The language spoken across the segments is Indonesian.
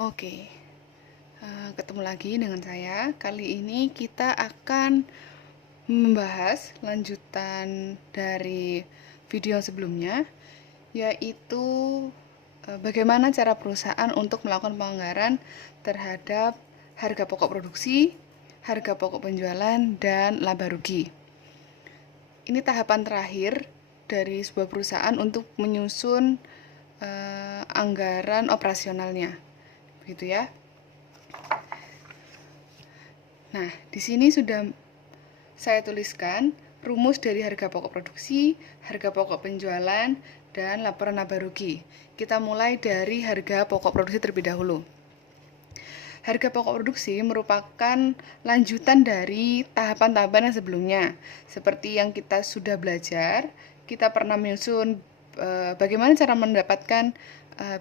Oke, ketemu lagi dengan saya. Kali ini kita akan membahas lanjutan dari video sebelumnya, yaitu bagaimana cara perusahaan untuk melakukan pelanggaran terhadap harga pokok produksi, harga pokok penjualan, dan laba rugi. Ini tahapan terakhir dari sebuah perusahaan untuk menyusun anggaran operasionalnya, begitu ya. Nah, di sini sudah saya tuliskan rumus dari harga pokok produksi, harga pokok penjualan, dan laporan laba rugi. Kita mulai dari harga pokok produksi terlebih dahulu. Harga pokok produksi merupakan lanjutan dari tahapan-tahapan yang sebelumnya. Seperti yang kita sudah belajar, kita pernah menyusun bagaimana cara mendapatkan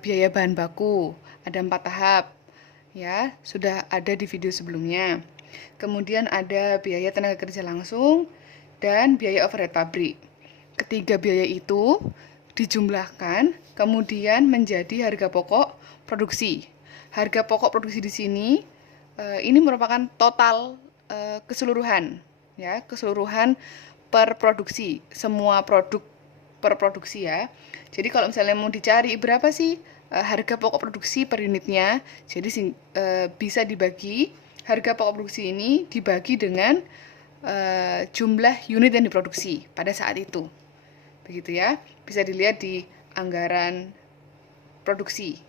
biaya bahan baku. Ada 4 tahap, ya, sudah ada di video sebelumnya. Kemudian ada biaya tenaga kerja langsung dan biaya overhead pabrik. Ketiga biaya itu dijumlahkan kemudian menjadi harga pokok produksi. Harga pokok produksi di sini ini merupakan total keseluruhan, ya, keseluruhan per produksi, semua produk per produksi ya. Jadi kalau misalnya mau dicari berapa sih harga pokok produksi per unitnya, jadi bisa dibagi harga pokok produksi ini dibagi dengan jumlah unit yang diproduksi pada saat itu. Begitu ya, bisa dilihat di anggaran produksi.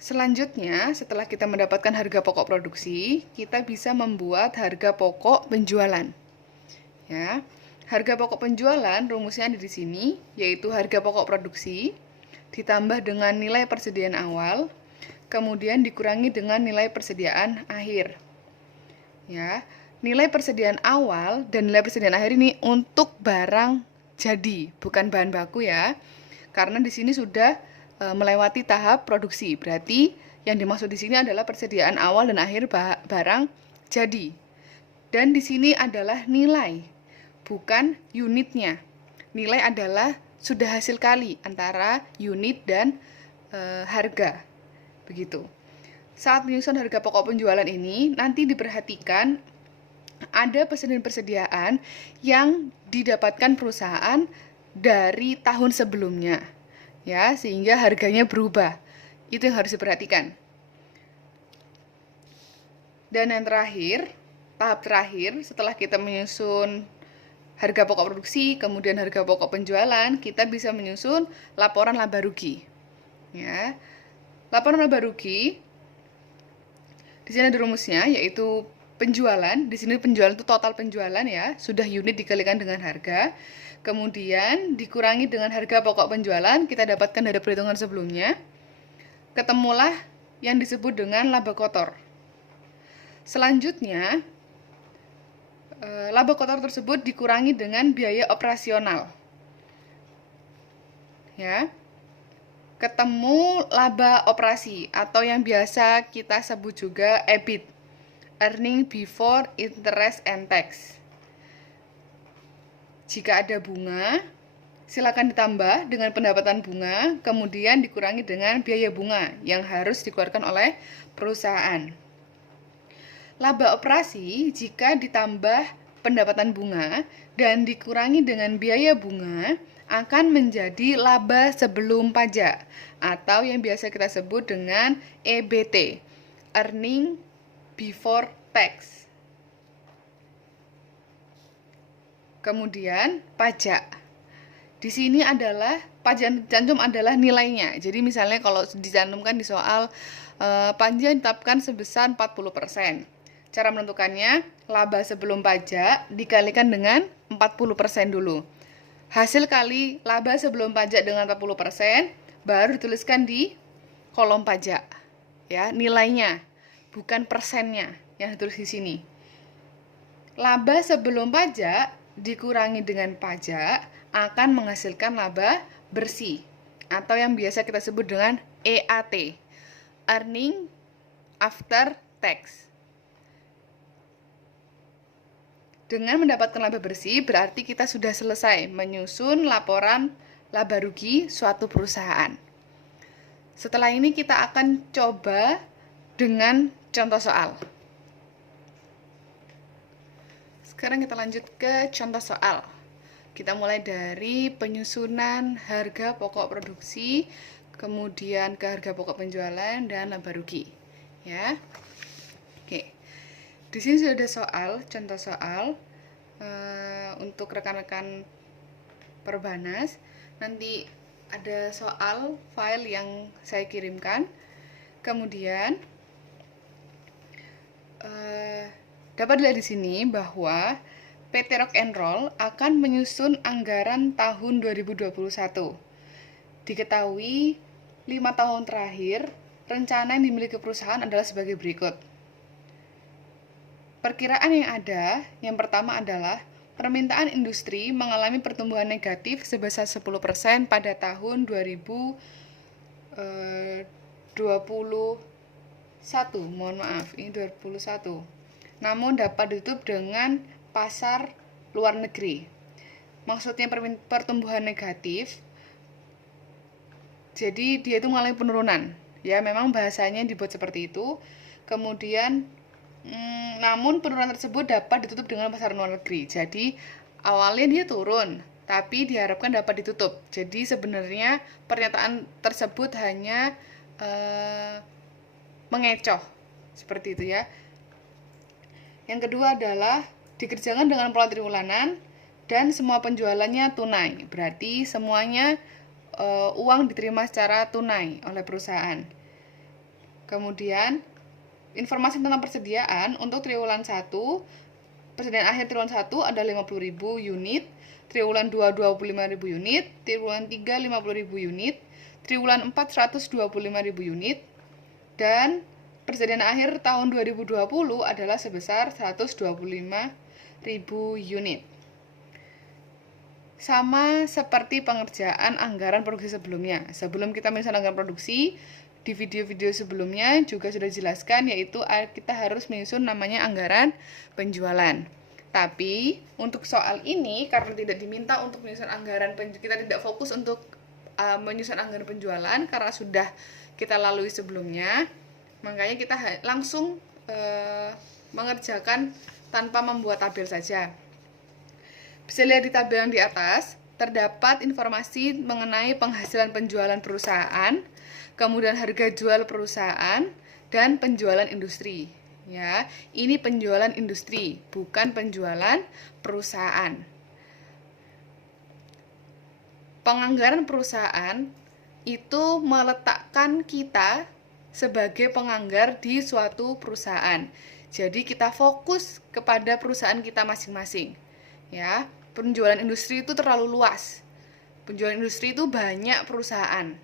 Selanjutnya, setelah kita mendapatkan harga pokok produksi, kita bisa membuat harga pokok penjualan. Ya, harga pokok penjualan rumusnya ada di sini, yaitu harga pokok produksi ditambah dengan nilai persediaan awal, kemudian dikurangi dengan nilai persediaan akhir. Ya, nilai persediaan awal dan nilai persediaan akhir ini untuk barang jadi, bukan bahan baku ya. Karena di sini sudah melewati tahap produksi. Berarti yang dimaksud di sini adalah persediaan awal dan akhir barang jadi. Dan di sini adalah nilai, bukan unitnya. Nilai adalah sudah hasil kali antara unit dan harga. Begitu. Saat menyusun harga pokok penjualan ini, nanti diperhatikan ada persediaan-persediaan yang didapatkan perusahaan dari tahun sebelumnya, ya, sehingga harganya berubah. Itu yang harus diperhatikan. Dan yang terakhir, tahap terakhir setelah kita menyusun harga pokok produksi, kemudian harga pokok penjualan, kita bisa menyusun laporan laba rugi. Ya. Laporan laba rugi di sini ada rumusnya, yaitu penjualan. Di sini penjualan itu total penjualan ya, sudah unit dikalikan dengan harga. Kemudian dikurangi dengan harga pokok penjualan, kita dapatkan dari perhitungan sebelumnya. Ketemulah yang disebut dengan laba kotor. Selanjutnya, laba kotor tersebut dikurangi dengan biaya operasional. Ya. Ketemu laba operasi atau yang biasa kita sebut juga EBIT, earning before interest and tax. Jika ada bunga, silakan ditambah dengan pendapatan bunga, kemudian dikurangi dengan biaya bunga yang harus dikeluarkan oleh perusahaan. Laba operasi jika ditambah pendapatan bunga dan dikurangi dengan biaya bunga akan menjadi laba sebelum pajak atau yang biasa kita sebut dengan EBT, earning before tax. Kemudian pajak. Di sini adalah pajak cantum adalah nilainya. Jadi misalnya kalau dicantumkan di soal pajak ditetapkan sebesar 40%. Cara menentukannya, laba sebelum pajak dikalikan dengan 40% dulu. Hasil kali laba sebelum pajak dengan 40% baru dituliskan di kolom pajak. Ya, nilainya, bukan persennya yang ditulis di sini. Laba sebelum pajak dikurangi dengan pajak akan menghasilkan laba bersih atau yang biasa kita sebut dengan EAT, earning after tax. Dengan mendapatkan laba bersih, berarti kita sudah selesai menyusun laporan laba rugi suatu perusahaan. Setelah ini kita akan coba dengan contoh soal. Sekarang kita lanjut ke contoh soal. Kita mulai dari penyusunan harga pokok produksi, kemudian ke harga pokok penjualan dan laba rugi. Ya. Oke. Di sini sudah ada soal, contoh soal untuk rekan-rekan Perbanas. Nanti ada soal file yang saya kirimkan. Kemudian dapat dilihat di sini bahwa PT Rock and Roll akan menyusun anggaran tahun 2021. Diketahui 5 tahun terakhir rencana yang dimiliki perusahaan adalah sebagai berikut. Perkiraan yang ada, yang pertama adalah permintaan industri mengalami pertumbuhan negatif sebesar 10% pada tahun 2021. Mohon maaf, ini 2021. Namun dapat ditutup dengan pasar luar negeri. Maksudnya pertumbuhan negatif, jadi dia itu mengalami penurunan. Ya, memang bahasanya dibuat seperti itu. Kemudian namun penurunan tersebut dapat ditutup dengan pasar luar negeri. Jadi awalnya dia turun, tapi diharapkan dapat ditutup. Jadi sebenarnya pernyataan tersebut hanya mengecoh seperti itu ya. Yang kedua adalah dikerjakan dengan pola triwulanan dan semua penjualannya tunai. Berarti semuanya uang diterima secara tunai oleh perusahaan. Kemudian informasi tentang persediaan untuk triwulan 1, persediaan akhir triwulan 1 ada 50.000 unit, triwulan 2 25.000 unit, triwulan 3 50.000 unit, triwulan 4 125.000 unit, dan persediaan akhir tahun 2020 adalah sebesar 125.000 unit. Sama seperti pengerjaan anggaran produksi sebelumnya. Sebelum kita menyusun anggaran produksi, di video-video sebelumnya juga sudah dijelaskan, yaitu kita harus menyusun namanya anggaran penjualan. Tapi untuk soal ini, karena tidak diminta untuk menyusun anggaran, kita tidak fokus untuk menyusun anggaran penjualan karena sudah kita lalui sebelumnya, makanya kita langsung mengerjakan tanpa membuat tabel saja. Bisa lihat di tabel yang di atas, terdapat informasi mengenai penghasilan penjualan perusahaan, kemudian harga jual perusahaan, dan penjualan industri. Ya, ini penjualan industri, bukan penjualan perusahaan. Penganggaran perusahaan itu meletakkan kita sebagai penganggar di suatu perusahaan. Jadi kita fokus kepada perusahaan kita masing-masing. Ya, penjualan industri itu terlalu luas. Penjualan industri itu banyak perusahaan.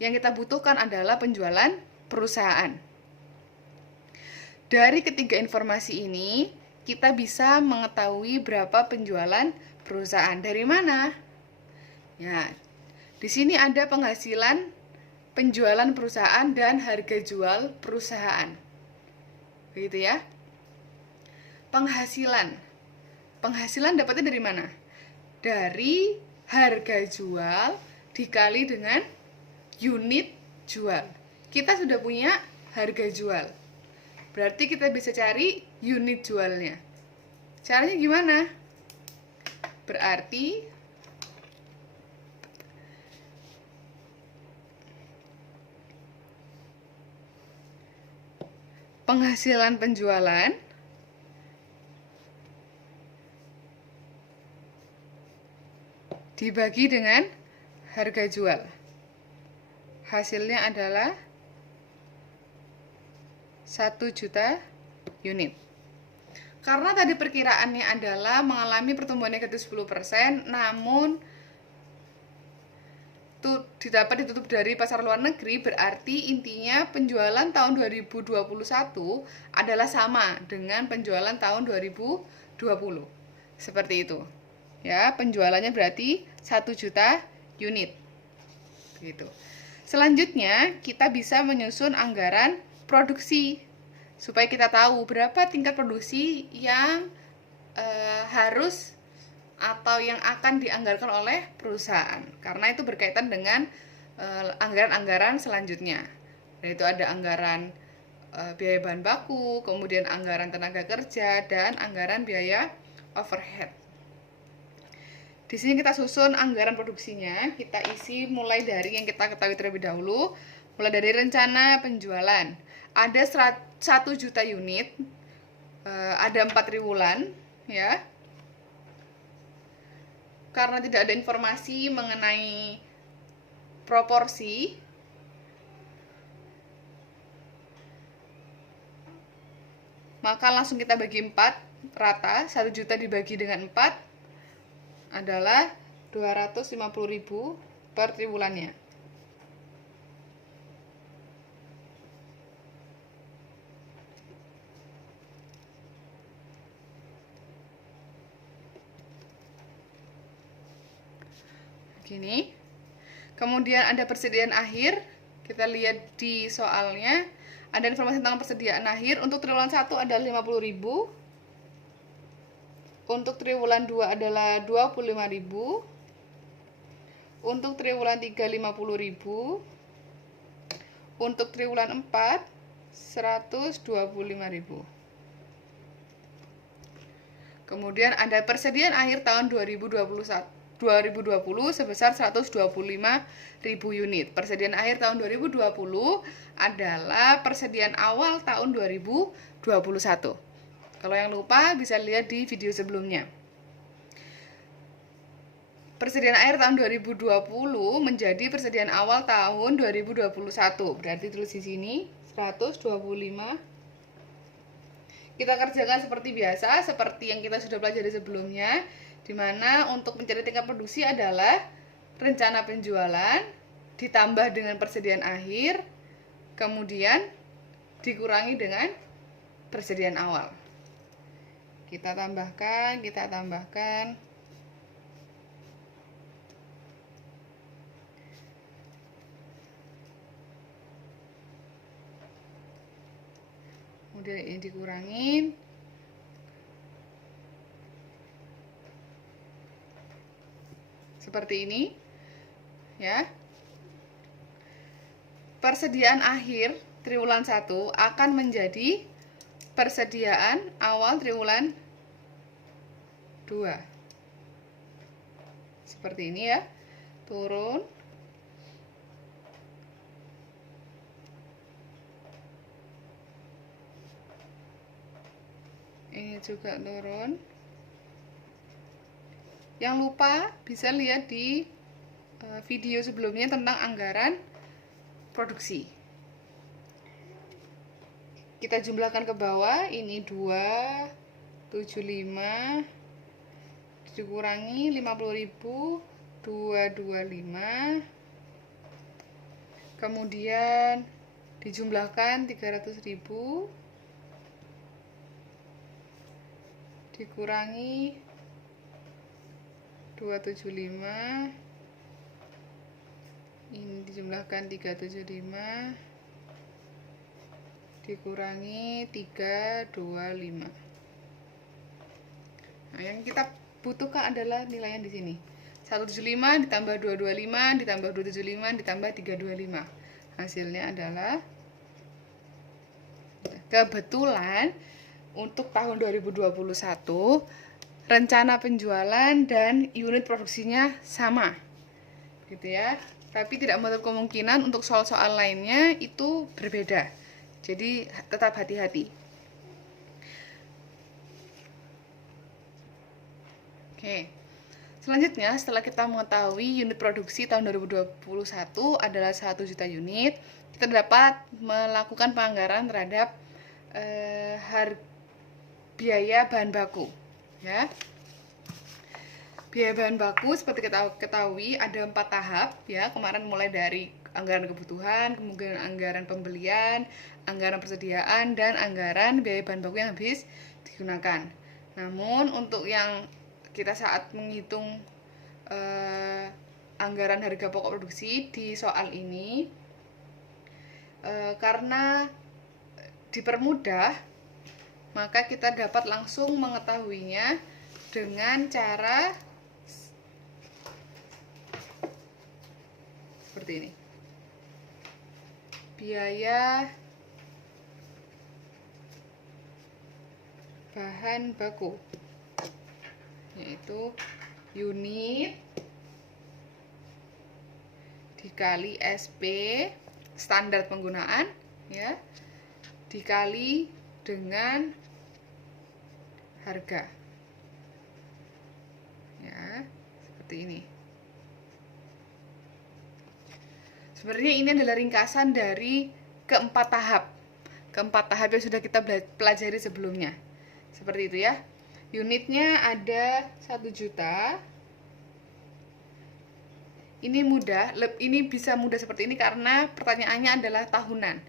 Yang kita butuhkan adalah penjualan perusahaan. Dari ketiga informasi ini, kita bisa mengetahui berapa penjualan perusahaan. Dari mana? Ya, di sini ada penghasilan penjualan perusahaan dan harga jual perusahaan. Begitu ya. Penghasilan. Penghasilan dapatnya dari mana? Dari harga jual dikali dengan unit jual. Kita sudah punya harga jual. Berarti kita bisa cari unit jualnya. Caranya gimana? Berarti penghasilan penjualan dibagi dengan harga jual. Hasilnya adalah 1 juta unit. Karena tadi perkiraannya adalah mengalami pertumbuhan negatif 10%, namun dapat ditutup dari pasar luar negeri, berarti intinya penjualan tahun 2021 adalah sama dengan penjualan tahun 2020. Seperti itu. Ya, penjualannya berarti 1 juta unit. Gitu. Selanjutnya, kita bisa menyusun anggaran produksi supaya kita tahu berapa tingkat produksi yang harus atau yang akan dianggarkan oleh perusahaan, karena itu berkaitan dengan anggaran-anggaran selanjutnya. Yaitu ada anggaran biaya bahan baku, kemudian anggaran tenaga kerja, dan anggaran biaya overhead. Di sini kita susun anggaran produksinya, kita isi mulai dari yang kita ketahui terlebih dahulu, mulai dari rencana penjualan. Ada 1 juta unit, ada 4 triwulan, ya. Karena tidak ada informasi mengenai proporsi, maka langsung kita bagi 4 rata. 1 juta dibagi dengan 4 adalah 250.000 per triwulannya. Gini. Kemudian ada persediaan akhir. Kita lihat di soalnya, ada informasi tentang persediaan akhir. Untuk triwulan 1 adalah 50.000. Untuk triwulan 2 adalah 25.000. Untuk triwulan 3 50.000. Untuk triwulan 4 125.000. Kemudian ada persediaan akhir tahun 2020 sebesar 125.000 unit. Persediaan akhir tahun 2020 adalah persediaan awal tahun 2021. Kalau yang lupa bisa lihat di video sebelumnya. Persediaan akhir tahun 2020 menjadi persediaan awal tahun 2021. Berarti tulis di sini 125. Kita kerjakan seperti biasa, seperti yang kita sudah pelajari sebelumnya, di mana untuk mencari tingkat produksi adalah rencana penjualan ditambah dengan persediaan akhir, kemudian dikurangi dengan persediaan awal. Kita tambahkan. Kemudian ini dikurangin. Seperti ini. Ya. Persediaan akhir triwulan 1 akan menjadi persediaan awal triwulan 2. Seperti ini ya. Turun. Ini juga turun. Yang lupa bisa lihat di video sebelumnya tentang anggaran produksi. Kita jumlahkan ke bawah, ini 275 dikurangi 50.000, 225. Kemudian dijumlahkan 300.000 dikurangi 275. Ini dijumlahkan 375 dikurangi 325. Nah, yang kita butuhkan adalah nilai yang di sini. 175 ditambah 225 ditambah 275 ditambah 325. Hasilnya adalah, kebetulan untuk tahun 2021 rencana penjualan dan unit produksinya sama. Gitu ya. Tapi tidak menutup kemungkinan untuk soal-soal lainnya itu berbeda. Jadi tetap hati-hati. Oke. Selanjutnya, setelah kita mengetahui unit produksi tahun 2021 adalah 1 juta unit, kita dapat melakukan penganggaran terhadap biaya bahan baku. Ya. Biaya bahan baku seperti kita ketahui ada 4 tahap ya. Kemarin mulai dari anggaran kebutuhan, kemudian anggaran pembelian, anggaran persediaan, dan anggaran biaya bahan baku yang habis digunakan. Namun untuk yang kita saat menghitung anggaran harga pokok produksi di soal ini, karena dipermudah, maka kita dapat langsung mengetahuinya dengan cara seperti ini. biaya bahan baku, yaitu unit dikali SP standar penggunaan, ya, dikali dengan harga, ya, seperti ini. Sebenarnya ini adalah ringkasan dari keempat tahap yang sudah kita pelajari sebelumnya. Seperti itu ya. Unitnya ada 1 juta. Ini mudah, ini bisa mudah seperti ini karena pertanyaannya adalah tahunan.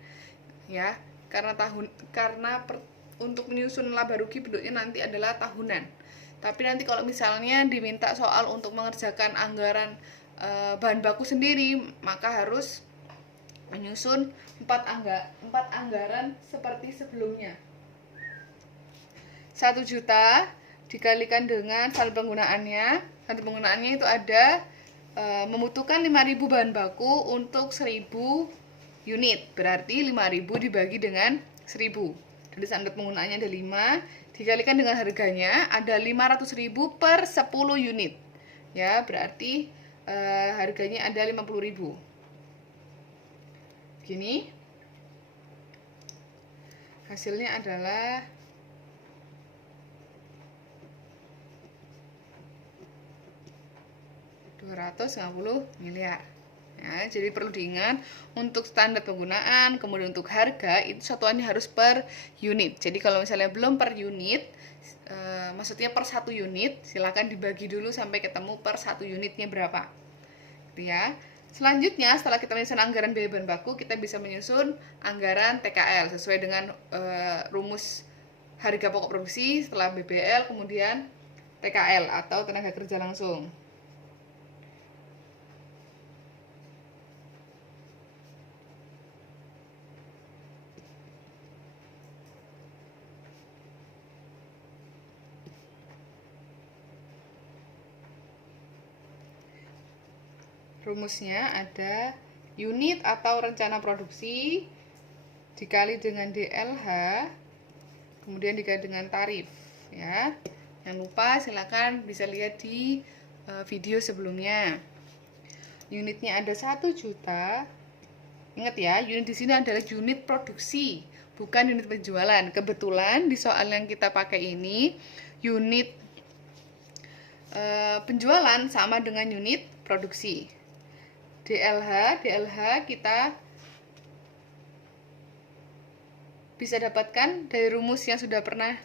Ya, untuk menyusun laba rugi bentuknya nanti adalah tahunan. Tapi nanti kalau misalnya diminta soal untuk mengerjakan anggaran bahan baku sendiri, maka harus menyusun 4 anggaran seperti sebelumnya. 1 juta dikalikan dengan saldo penggunaannya. Saldo penggunaannya itu ada membutuhkan 5.000 bahan baku untuk 1.000 unit. Berarti 5.000 dibagi dengan 1.000. Jadi standar penggunaannya ada 5, dikalikan dengan harganya ada 500.000 per 10 unit. Ya, berarti harganya ada 50.000. Gini. Hasilnya adalah 250 miliar. Ya, jadi perlu diingat untuk standar penggunaan, kemudian untuk harga itu satuannya harus per unit. Jadi kalau misalnya belum per unit, maksudnya per 1 unit, silakan dibagi dulu sampai ketemu per 1 unitnya berapa. Gitu ya. Selanjutnya setelah kita menyusun anggaran biaya bahan baku, kita bisa menyusun anggaran TKL sesuai dengan rumus harga pokok produksi setelah BBL kemudian TKL atau tenaga kerja langsung. Rumusnya ada unit atau rencana produksi dikali dengan DLH kemudian dikali dengan tarif, ya. Jangan lupa silakan bisa lihat di video sebelumnya. Unitnya ada 1 juta. Ingat ya, unit di sini adalah unit produksi, bukan unit penjualan. Kebetulan di soal yang kita pakai ini unit penjualan sama dengan unit produksi. DLH kita bisa dapatkan dari rumus yang sudah pernah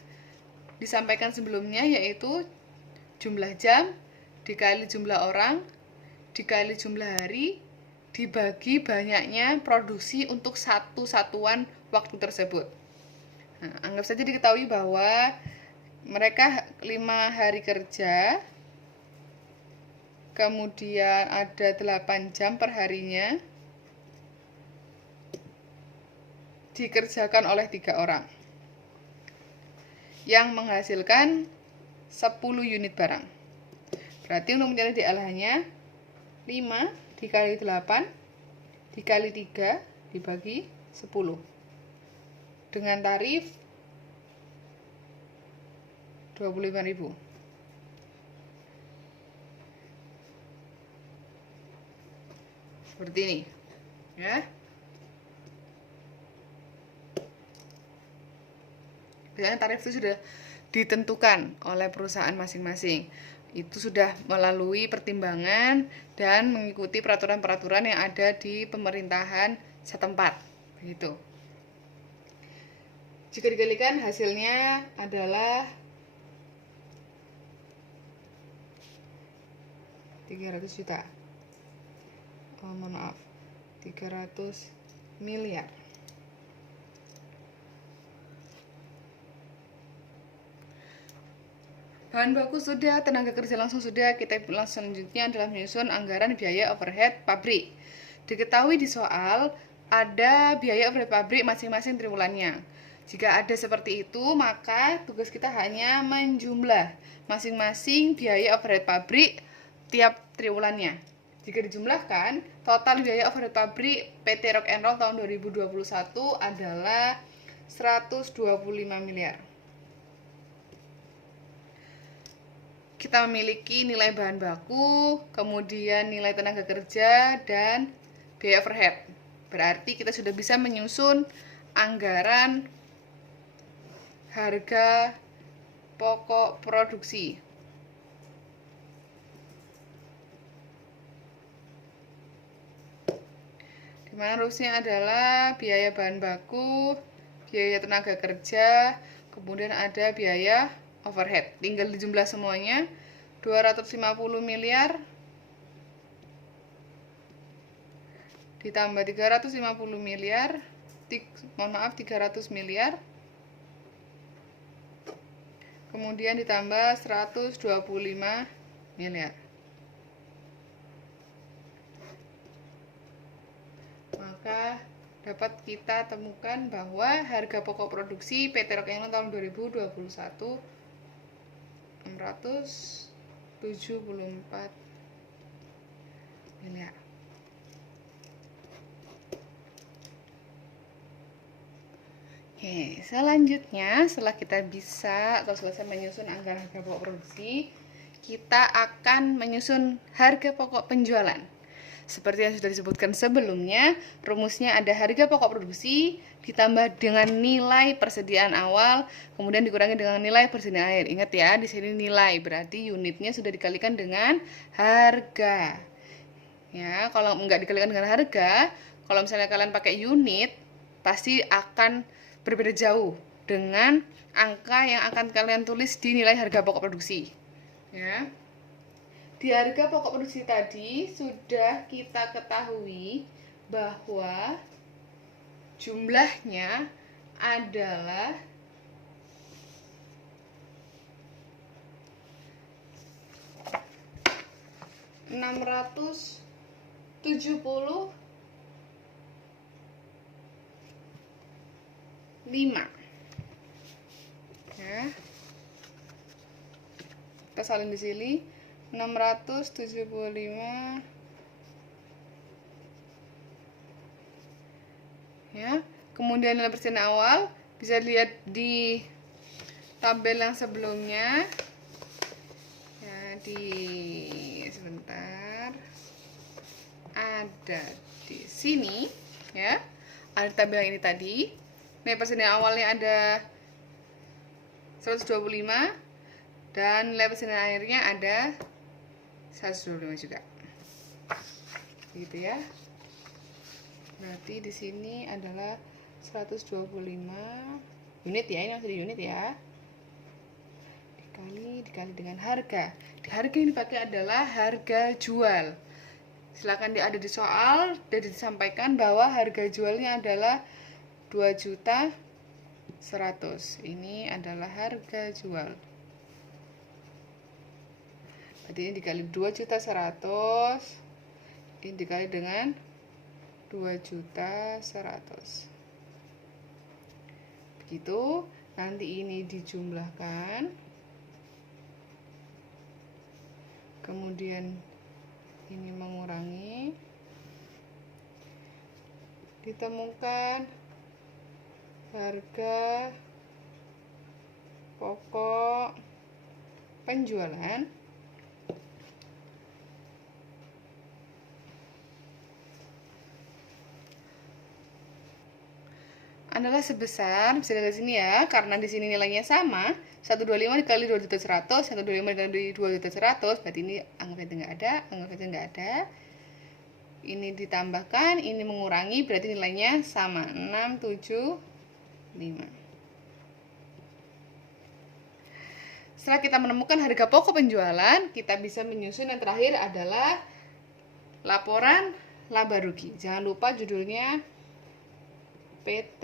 disampaikan sebelumnya, yaitu jumlah jam dikali jumlah orang dikali jumlah hari dibagi banyaknya produksi untuk satu satuan waktu tersebut. Nah, anggap saja diketahui bahwa mereka 5 hari kerja, kemudian ada 8 jam per harinya, dikerjakan oleh 3 orang yang menghasilkan 10 unit barang. Berarti untuk mencari DLH-nya 5 dikali 8 dikali 3 dibagi 10 dengan tarif 25.000. Seperti ini, ya. Biasanya tarif itu sudah ditentukan oleh perusahaan masing-masing. Itu sudah melalui pertimbangan dan mengikuti peraturan-peraturan yang ada di pemerintahan setempat. Begitu. Jika dikalikan hasilnya adalah 300 juta. Mohon maaf, 300 miliar. Bahan baku sudah, tenaga kerja langsung sudah. Kita langsung selanjutnya adalah menyusun anggaran biaya overhead pabrik. Diketahui di soal ada biaya overhead pabrik masing-masing triwulannya. Jika ada seperti itu, maka tugas kita hanya menjumlah masing-masing biaya overhead pabrik tiap triwulannya. Jika dijumlahkan, total biaya overhead pabrik PT Rock and Roll tahun 2021 adalah 125 miliar. Kita memiliki nilai bahan baku, kemudian nilai tenaga kerja, dan biaya overhead. Berarti kita sudah bisa menyusun anggaran harga pokok produksi. Dimana rumusnya adalah biaya bahan baku, biaya tenaga kerja, kemudian ada biaya overhead. Tinggal dijumlah semuanya, 250 miliar ditambah 350 miliar, 300 miliar, kemudian ditambah 125 miliar. Maka dapat kita temukan bahwa harga pokok produksi PT Rock and Roll tahun 2021 674 miliar. Oke, selanjutnya setelah kita bisa atau selesai menyusun anggaran harga pokok produksi, kita akan menyusun harga pokok penjualan. Seperti yang sudah disebutkan sebelumnya, rumusnya ada harga pokok produksi ditambah dengan nilai persediaan awal, kemudian dikurangi dengan nilai persediaan akhir. Ingat ya, di sini nilai berarti unitnya sudah dikalikan dengan harga. Ya, kalau nggak dikalikan dengan harga, kalau misalnya kalian pakai unit, pasti akan berbeda jauh dengan angka yang akan kalian tulis di nilai harga pokok produksi. Ya. Di harga pokok produksi tadi sudah kita ketahui bahwa jumlahnya adalah 675. Ya. Kita salin di sini 675. Ya. Kemudian nilai persediaan awal bisa dilihat di tabel yang sebelumnya. Ya, sebentar. Ada di sini, ya. Ada tabel yang ini tadi. Nilai persediaan awalnya ada 125 dan nilai persediaan akhirnya ada 125 juga. Gitu ya. Berarti di sini adalah 125 unit ya, ini masih di unit ya. Dikali dengan harga. Di harga yang dipakai adalah harga jual. Silakan ada di soal dan disampaikan bahwa harga jualnya adalah 2.100.000. Ini adalah harga jual. Berarti ini dikali 2.100.000, ini dikali dengan 2.100.000. Begitu, nanti ini dijumlahkan. Kemudian ini mengurangi, ditemukan harga pokok penjualan adalah sebesar, bisa dilihat sini ya, karena di sini nilainya sama, 125 dikali 2.100.000, 125 dikali 2.100.000, berarti ini anggap aja nggak ada. Ini ditambahkan, ini mengurangi, berarti nilainya sama, 675. Setelah kita menemukan harga pokok penjualan, kita bisa menyusun yang terakhir adalah laporan laba rugi. Jangan lupa judulnya PT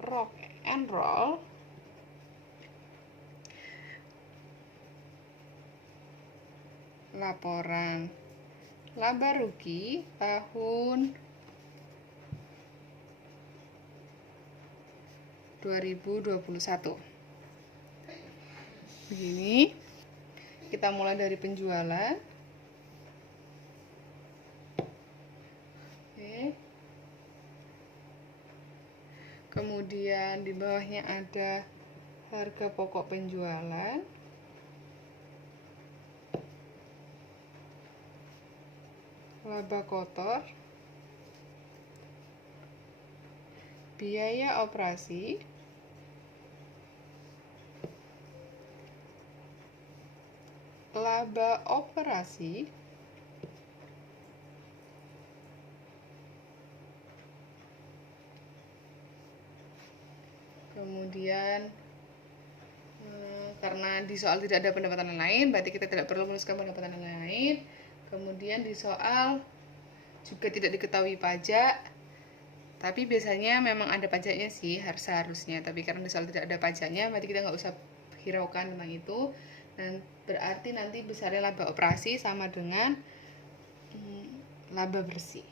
Rock and Roll laporan laba rugi tahun 2021. Begini, kita mulai dari penjualan. Kemudian di bawahnya ada harga pokok penjualan, laba kotor, biaya operasi, laba operasi, kemudian karena di soal tidak ada pendapatan lain, berarti kita tidak perlu menuliskan pendapatan lain. Kemudian di soal juga tidak diketahui pajak, tapi biasanya memang ada pajaknya sih, seharusnya. Tapi karena di soal tidak ada pajaknya, berarti kita nggak usah hiraukan tentang itu. Dan berarti nanti besarnya laba operasi sama dengan laba bersih.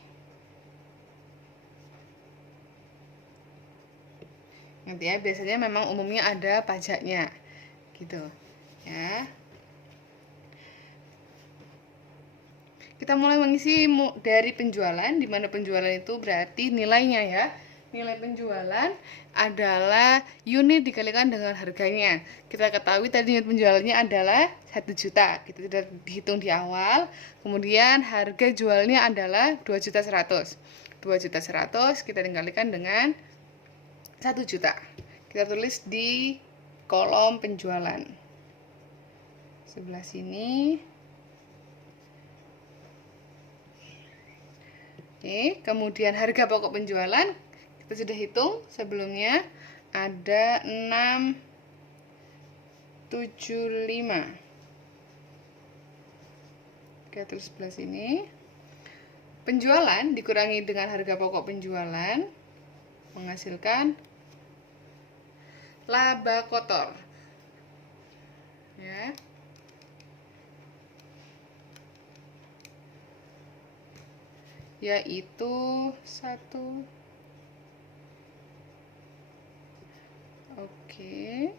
Nanti ya, biasanya memang umumnya ada pajaknya gitu ya. Kita mulai mengisi dari penjualan, di mana penjualan itu berarti nilainya ya. Nilai penjualan adalah unit dikalikan dengan harganya. Kita ketahui tadi unit penjualannya adalah 1 juta. Kita sudah dihitung di awal. Kemudian harga jualnya adalah 2.100.000. 2.100.000 kita dikalikan dengan 1 juta. Kita tulis di kolom penjualan sebelah sini. Oke, kemudian harga pokok penjualan kita sudah hitung sebelumnya ada 675. Oke, terus sebelah sini. Penjualan dikurangi dengan harga pokok penjualan menghasilkan laba kotor. Ya. Yaitu 1. Oke.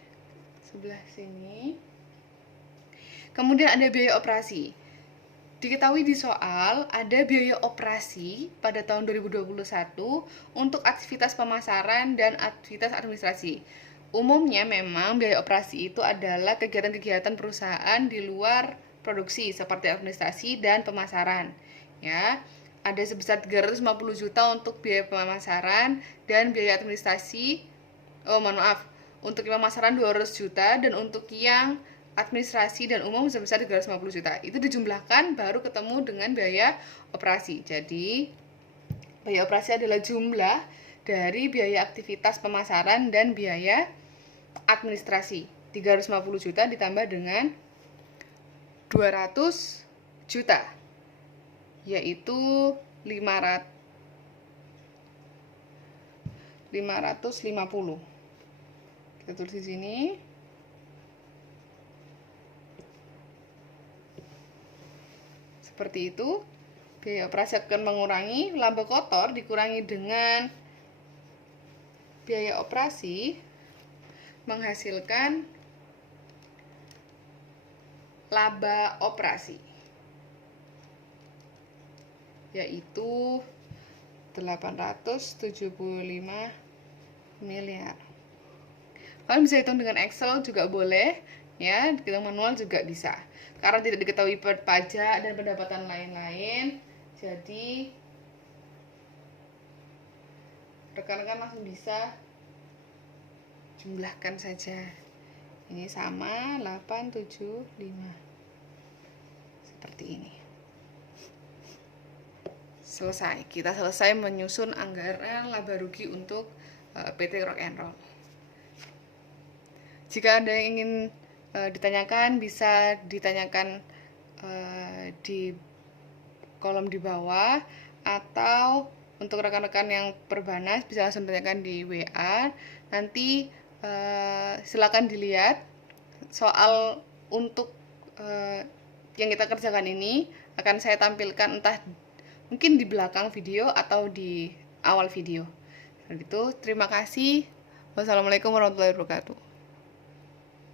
Sebelah sini. Kemudian ada biaya operasi. Diketahui di soal ada biaya operasi pada tahun 2021 untuk aktivitas pemasaran dan aktivitas administrasi. Umumnya memang biaya operasi itu adalah kegiatan-kegiatan perusahaan di luar produksi seperti administrasi dan pemasaran. Ya, ada sebesar 350 juta untuk biaya pemasaran dan biaya administrasi. Untuk pemasaran 200 juta dan untuk yang administrasi dan umum sebesar 350 juta. Itu dijumlahkan baru ketemu dengan biaya operasi. Jadi, biaya operasi adalah jumlah dari biaya aktivitas pemasaran dan biaya administrasi. 350 juta ditambah dengan 200 juta, yaitu 550. Kita tulis di sini. Seperti itu. Biaya operasi akan mengurangi laba kotor dikurangi dengan biaya operasi menghasilkan laba operasi, yaitu 875 miliar. Kalian bisa hitung dengan Excel juga boleh, ya, hitung manual juga bisa. Karena tidak diketahui pajak dan pendapatan lain-lain, jadi rekan-rekan langsung bisa jumlahkan saja. Ini sama 875. Seperti ini. Selesai. Kita selesai menyusun anggaran laba rugi untuk PT Rock and Roll. Jika ada yang ingin ditanyakan, bisa ditanyakan di kolom di bawah, atau untuk rekan-rekan yang perbanas bisa langsung ditanyakan di WA. Nanti silakan dilihat soal untuk yang kita kerjakan ini akan saya tampilkan entah mungkin di belakang video atau di awal video. Terima kasih. Wassalamualaikum warahmatullahi wabarakatuh.